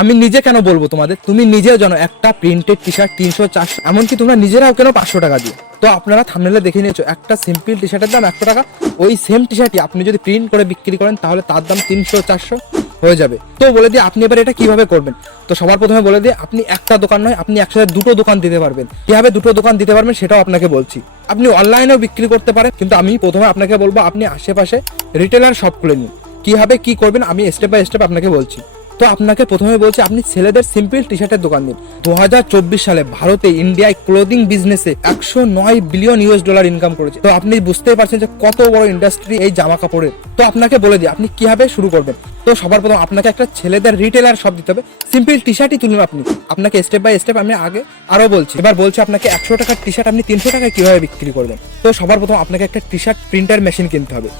আমি নিজে কেন বলবো তোমাদের, তুমি নিজেও জানো একটা প্রিন্টেড টি শার্ট 300 400, এমনকি তোমরা নিজেরাও কেন 500 টাকা দিয়ে। তো আপনারা থাম্বনেলে দেখে নিয়েছো একটা সিম্পল টি শার্টের দাম 100 টাকা। ওই সেম টি শার্টই আপনি যদি প্রিন্ট করে বিক্রি করেন তাহলে তার দাম 300 400 হয়ে যাবে। তো বলে দিই আপনি এবার এটা কিভাবে করবেন। তো সবার প্রথমে বলে দিই, আপনি একটা দোকান নয়, আপনি একসাথে দুটো দোকান দিতে পারবেন। কিভাবে দুটো দোকান দিতে পারবেন সেটাও আপনাকে বলছি। আপনি অনলাইনেও বিক্রি করতে পারেন, কিন্তু আমি প্রথমে আপনাকে বলবো আপনি আশেপাশে রিটেলার শপ খুলে নিন। কিভাবে কি করবেন আমি স্টেপ বাই স্টেপ আপনাকে বলছি। তো আপনাকে প্রথমে বলছি, আপনি ছেলেদের সিম্পল টি শার্টের দোকান দিন। 2024 সালে ভারতে ইন্ডিয়ায় ক্লোদিং বিজনেসে 109 বিলিয়ন ইউএস ডলার ইনকাম করেছে। তো আপনি বুঝতেই পারছেন যে কত বড় ইন্ডাস্ট্রি এই জামা কাপড়ের। তো আপনাকে বলে দিই আপনি কিভাবে শুরু করবেন। তো সবার প্রথম আপনাকে একটা ছেলেদের রিটেলার শপ দিতে হবে। সিম্পল টি শার্টই তুলুন আপনি। আপনাকে স্টেপ বাই স্টেপ আমি আগে আরো বলছি। এবার বলছি আপনাকে 100 টাকার টি শার্ট আপনি 300 টাকায় কিভাবে বিক্রি করবেন। তো সবার প্রথম আপনাকে একটা টি শার্ট প্রিন্টার মেশিন কিনতে হবে,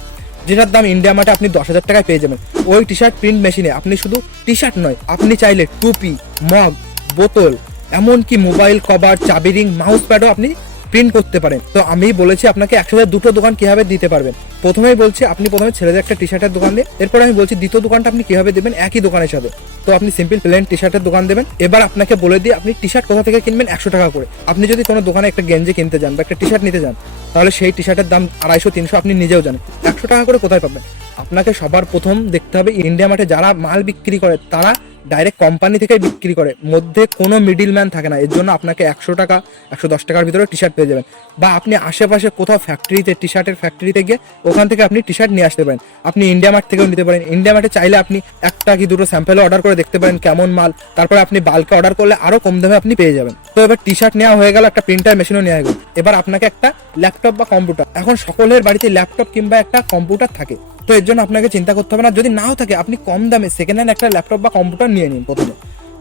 যেটার দাম ইন্ডিয়া মার্টে আপনি 10,000 টাকায় পেয়ে যাবেন। ওই টি শার্ট প্রিন্ট মেশিনে আপনি শুধু টি শার্ট নয়, আপনি চাইলে টুপি, মগ, বোতল, এমনকি মোবাইল কভার, চাবি রিং, মাউস প্যাডও আপনি প্রিন্ট করতে পারেন। তো আমি বলেছি আপনাকে একসাথে দুটো দোকান কিভাবে দিতে পারবেন। প্রথমেই বলছি আপনি প্রথমে ছেলেদের একটা টি শার্টের দোকান দিন। এরপরে আমি বলছি দ্বিতীয় দোকানটা আপনি কিভাবে দেবেন একই দোকানের সাথে। তো আপনি সিম্পল প্লেন টি শার্টের দোকান দেবেন। এবার আপনাকে বলে দিই আপনি টি শার্ট কোথা থেকে কিনবেন 100 টাকা করে। আপনি যদি কোনো দোকানে একটা গেঞ্জি কিনতে যান বা একটা টি শার্ট নিতে যান, তাহলে সেই টি শার্টের দাম 250-300 আপনি নিজেও জানেন। 100 টাকা করে কোথায় পাবেন। আপনাকে সবার প্রথম দেখতে হবে ইন্ডিয়া মার্টে যারা মাল বিক্রি করে তারা ডাইরেক্ট কোম্পানি থেকে বিক্রি করে, মধ্যে কোনো মিডিল ম্যান থাকে না। এর জন্য আপনাকে 100 টাকা 110 টাকার ভিতরে টি শার্ট পেয়ে যাবেন। বা আপনি আশেপাশে কোথাও ফ্যাক্টরিতে, টি শার্টের ফ্যাক্টরিতে গিয়ে ওখান থেকে আপনি টি শার্ট নিয়ে আসতে পারেন। আপনি ইন্ডিয়া মার্ট থেকেও নিতে পারেন। ইন্ডিয়া মার্টে চাইলে আপনি একটা কি দুটো স্যাম্পেল অর্ডার করে দেখতে পারেন কেমন মাল, তারপরে আপনি বাল্কে অর্ডার করলে আরো কম দামে আপনি পেয়ে যাবেন। তো এবার টি শার্ট নেওয়া হয়ে গেল, একটা প্রিন্টার মেশিনও নেওয়া হয়ে গেল। এবার আপনাকে একটা ল্যাপটপ বা কম্পিউটার, এখন সকলের বাড়িতে ল্যাপটপ কিংবা একটা কম্পিউটার থাকে। তো এর জন্য আপনাকে চিন্তা করতে হবে না। যদি নাও থাকে আপনি কম দামে সেকেন্ড হ্যান্ড একটা ল্যাপটপ বা কম্পিউটার নিয়ে নিন প্রথমে,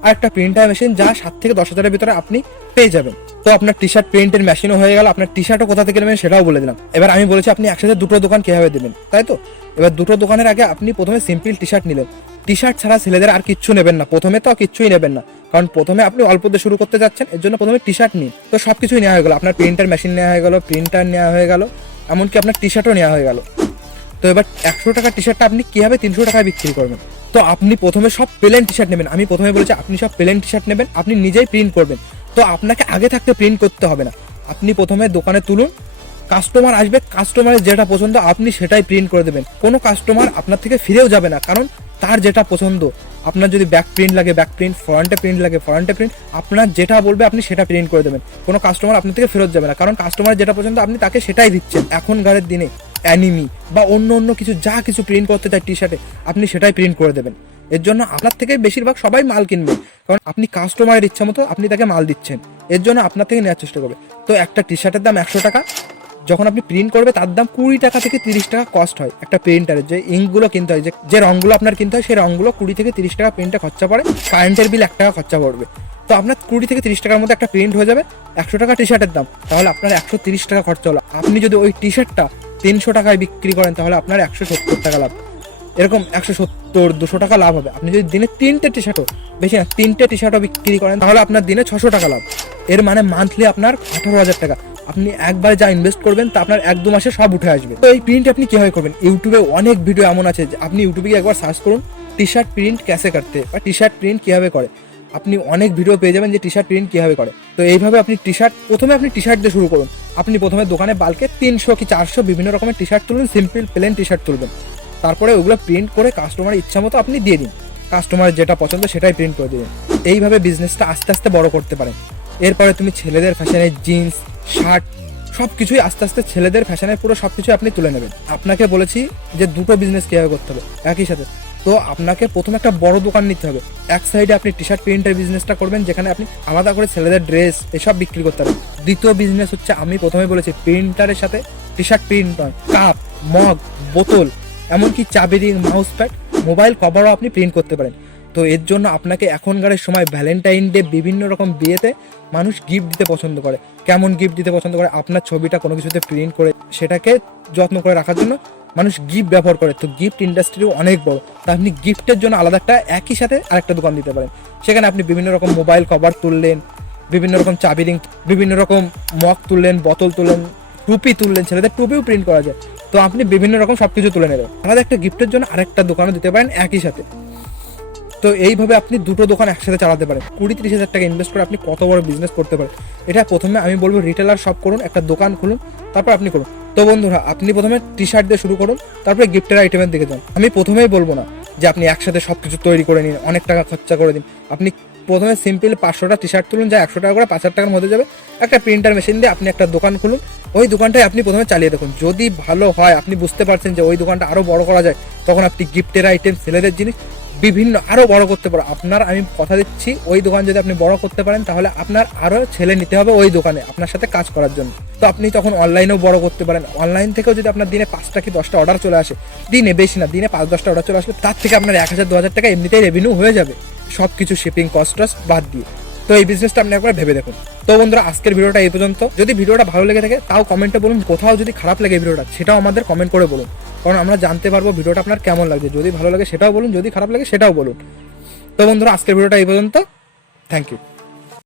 আর একটা প্রিন্টার মেশিন যা 7 থেকে 10 হাজারের ভিতরে আপনি পেয়ে যাবেন। তো আপনার টি শার্ট প্রিন্টের মেশিনও হয়ে গেল, আপনার টি শার্টও কোথা থেকে নেবেন সেটাও বলে দিলাম। এবার আমি বলেছি আপনি একসাথে দুটো দোকান কিভাবে দেবেন, তাই তো। এবার দুটো দোকানের আগে আপনি প্রথমে সিম্পল টি শার্ট নিলেন। টি শার্ট ছাড়া ছেলেদের আর কিচ্ছু নেবেন না, প্রথমে তো কিচ্ছুই নেবেন না, কারণ প্রথমে আপনি অল্প দিয়ে শুরু করতে যাচ্ছেন। এর জন্য প্রথমে টি শার্ট নিন। তো সবকিছুই নেওয়া হয়ে গেল, আপনার প্রিন্টার মেশিন নেওয়া হয়ে গেল, প্রিন্টার নেওয়া হয়ে গেল, এমনকি আপনার টি শার্টও নেওয়া হয়ে গেল। তো এবার 100 টাকার টি শার্টটা আপনি কিভাবে 300 টাকায় বিক্রি করবেন। তো আপনি প্রথমে সব প্লেন টি শার্ট নেবেন। আমি প্রথমে বলেছি আপনি সব প্লেন টি শার্ট নেবেন, আপনি নিজেই প্রিন্ট করবেন। তো আপনাকে আগে থাকতে প্রিন্ট করতে হবে না। আপনি প্রথমে দোকানে তুলুন, কাস্টমার আসবে, কাস্টমারের যেটা পছন্দ আপনি সেটাই প্রিন্ট করে দেবেন। কোনো কাস্টমার আপনার থেকে ফিরেও যাবে না, কারণ তার যেটা পছন্দ। আপনার যদি ব্যাক প্রিন্ট লাগে ব্যাক প্রিন্ট, ফ্রন্টে প্রিন্ট লাগে ফ্রন্টে প্রিন্ট, আপনার যেটা বলবে আপনি সেটা প্রিন্ট করে দেবেন। কোনো কাস্টমার আপনার থেকে ফেরত যাবে না, কারণ কাস্টমারের যেটা পছন্দ আপনি তাকে সেটাই দিচ্ছেন। এখনকার দিনে অ্যানিমি বা অন্য অন্য কিছু যা কিছু প্রিন্ট করতে চায় টি শার্টে, আপনি সেটাই প্রিন্ট করে দেবেন। এর জন্য আপনার থেকে বেশিরভাগ সবাই মাল কিনবে, কারণ আপনি কাস্টমারের ইচ্ছা মতো আপনি তাকে মাল দিচ্ছেন। এর জন্য আপনার থেকে নেওয়ার চেষ্টা করবে। তো একটা টি শার্টের দাম 100 টাকা, যখন আপনি প্রিন্ট করবে তার দাম 20 টাকা থেকে 30 টাকা কস্ট হয়। একটা প্রিন্টারের যে ইঙ্কগুলো কিনতে হয়, যে রঙগুলো আপনার কিনতে হয়, সেই রঙগুলো 20 থেকে 30 টাকা প্রিন্টে খরচা পড়ে। কারেন্টের বিল 1 টাকা খরচা পড়বে। তো আপনার 20 থেকে 30 টাকার মধ্যে একটা প্রিন্ট হয়ে যাবে। 100 টাকা টি শার্টের দাম, তাহলে আপনার 130 টাকা খরচা হলো। আপনি যদি ওই টি শার্টটা 300 টাকায় বিক্রি করেন তাহলে আপনার 170 টাকা লাভ। এরকম 170-200 টাকা লাভ হবে। আপনি যদি দিনে 3টে টি শার্টও, বেশি না 3টে টি শার্টও বিক্রি করেন তাহলে আপনার দিনে 600 টাকা লাভ। এর মানে মান্থলি আপনার 18,000 টাকা। আপনি একবারে যা ইনভেস্ট করবেন তা আপনার 1-2 মাসে সব উঠে আসবে। তো এই প্রিন্ট আপনি কিভাবে করবেন, ইউটিউবে অনেক ভিডিও এমন আছে যে আপনি ইউটিউবে গিয়ে একবার সার্চ করুন টি শার্ট প্রিন্ট ক্যাসে কাটতে বা টি শার্ট প্রিন্ট কিভাবে করে। আপনি অনেক ভিডিও পেয়ে যাবেন যে টি শার্ট প্রিন্ট কিভাবে করে। তো এইভাবে আপনি টি শার্ট, প্রথমে আপনি টি শার্ট দিয়ে শুরু করুন। আপনি প্রথমে দোকানে বাল্কে 300 কি 400 বিভিন্ন রকমের টি শার্ট তুলুন, সিম্পল প্লেন টি শার্ট তুলবেন। তারপরে ওগুলো প্রিন্ট করে কাস্টমারের ইচ্ছা মতো আপনি দিয়ে দিন। কাস্টমারের যেটা পছন্দ সেটাই প্রিন্ট করে দিন। এইভাবে বিজনেসটা আস্তে আস্তে বড় করতে পারেন। এরপরে তুমি ছেলেদের ফ্যাশনের জিন্স, শার্ট সব কিছুই আস্তে আস্তে ছেলেদের ফ্যাশনের পুরো সব কিছু আপনি তুলে নেবেন। আপনাকে বলেছি যে দুটো বিজনেস কীভাবে করতে হবে একই সাথে। তো আপনাকে প্রথমে একটা বড় দোকান নিতে হবে। এক সাইডে আপনি টি শার্ট প্রিন্টের বিজনেসটা করবেন, যেখানে আপনি আলাদা করে ছেলেদের ড্রেস এসব বিক্রি করতে পারবেন। দ্বিতীয় বিজনেস হচ্ছে, আমি প্রথমে বলেছি প্রিন্টারের সাথে টি শার্ট প্রিন্ট নয়, কাপ, মগ, বোতল, এমনকি চাবি রিং, মাউস প্যাড, মোবাইল কভারও আপনি প্রিন্ট করতে পারেন। তো এর জন্য আপনাকে এখনকার সময় ভ্যালেন্টাইন ডে, বিভিন্ন রকম বিয়েতে মানুষ গিফট দিতে পছন্দ করে। কেমন গিফট দিতে পছন্দ করে, আপনার ছবিটা কোনো কিছুতে প্রিন্ট করে সেটাকে যত্ন করে রাখার জন্য মানুষ গিফট ব্যবহার করে। তো গিফট ইন্ডাস্ট্রিও অনেক বড়। তা আপনি গিফটের জন্য আলাদা একটা একই সাথে আরেকটা দোকান দিতে পারেন। সেখানে আপনি বিভিন্ন রকম মোবাইল কভার তুললেন, বিভিন্ন রকম চাবি রিং, বিভিন্ন রকম মগ তুললেন, বোতল তুললেন, টুপি তুললেন, ছেলেদের টুপিও প্রিন্ট করা যায়। তো আপনি বিভিন্ন রকম সবকিছু তুলে নেবেন। আলাদা একটা গিফটের জন্য আরেকটা দোকানও দিতে পারেন একই সাথে। তো তো এইভাবে আপনি দুটো দোকান একসাথে চালাতে পারেন। 20-30 হাজার টাকা ইনভেস্ট করে আপনি কত বড় বিজনেস করতে পারেন। এটা প্রথমে আমি বলবো রিটেলার শপ করুন, একটা দোকান খুলুন, তারপর আপনি করুন। তো বন্ধুরা, আপনি প্রথমে টি শার্ট দিয়ে শুরু করুন, তারপরে গিফটের আইটেমের দিকে যান। আমি প্রথমেই বলবো না যে আপনি একসাথে সব কিছু তৈরি করে নিন, অনেক টাকা খরচা করে দিন। আপনি প্রথমে সিম্পল 500টা টি শার্ট তুলুন, যা 100 টাকা করে 5,000 টাকার মধ্যে যাবে। একটা প্রিন্টার মেশিন দিয়ে আপনি একটা দোকান খুলুন, ওই দোকানটাই আপনি প্রথমে চালিয়ে দেখুন। যদি ভালো হয়, আপনি বুঝতে পারছেন যে ওই দোকানটা আরও বড় করা যায়, তখন আপনি গিফটের আইটেম, ছেলেদের জিনিস বিভিন্ন আরও বড় করতে পারো। আপনার আমি কথা দিচ্ছি, ওই দোকান যদি আপনি বড় করতে পারেন, তাহলে আপনার আরও ছেলে নিতে হবে ওই দোকানে আপনার সাথে কাজ করার জন্য। তো আপনি তখন অনলাইনেও বড় করতে পারেন। অনলাইন থেকেও যদি আপনার দিনে 5টা কি 10টা অর্ডার চলে আসে, দিনে বেশি না, দিনে 5-10টা অর্ডার চলে আসলে তার থেকে আপনার 1,000-2,000 টাকা এমনিতেই রেভিনিউ হয়ে যাবে, সব কিছু শিপিং কস্ট বাদ দিয়ে। তো এই বিজনেসটা আপনি একবার ভেবে দেখুন। তো বন্ধুরা, আজকের ভিডিওটা এই পর্যন্ত। যদি ভিডিওটা ভালো লেগে থাকে তাও কমেন্টে বলুন, কোথাও যদি খারাপ লাগে ভিডিওটা সেটাও আমাদের কমেন্ট করে বলুন, কারণ আমরা জানতে পারবো ভিডিওটা আপনার কেমন লাগছে। যদি ভালো লাগে সেটাও বলুন, যদি খারাপ লাগে সেটাও বলুন। তো বন্ধুরা, আজকের ভিডিওটা এই পর্যন্ত। Thank you.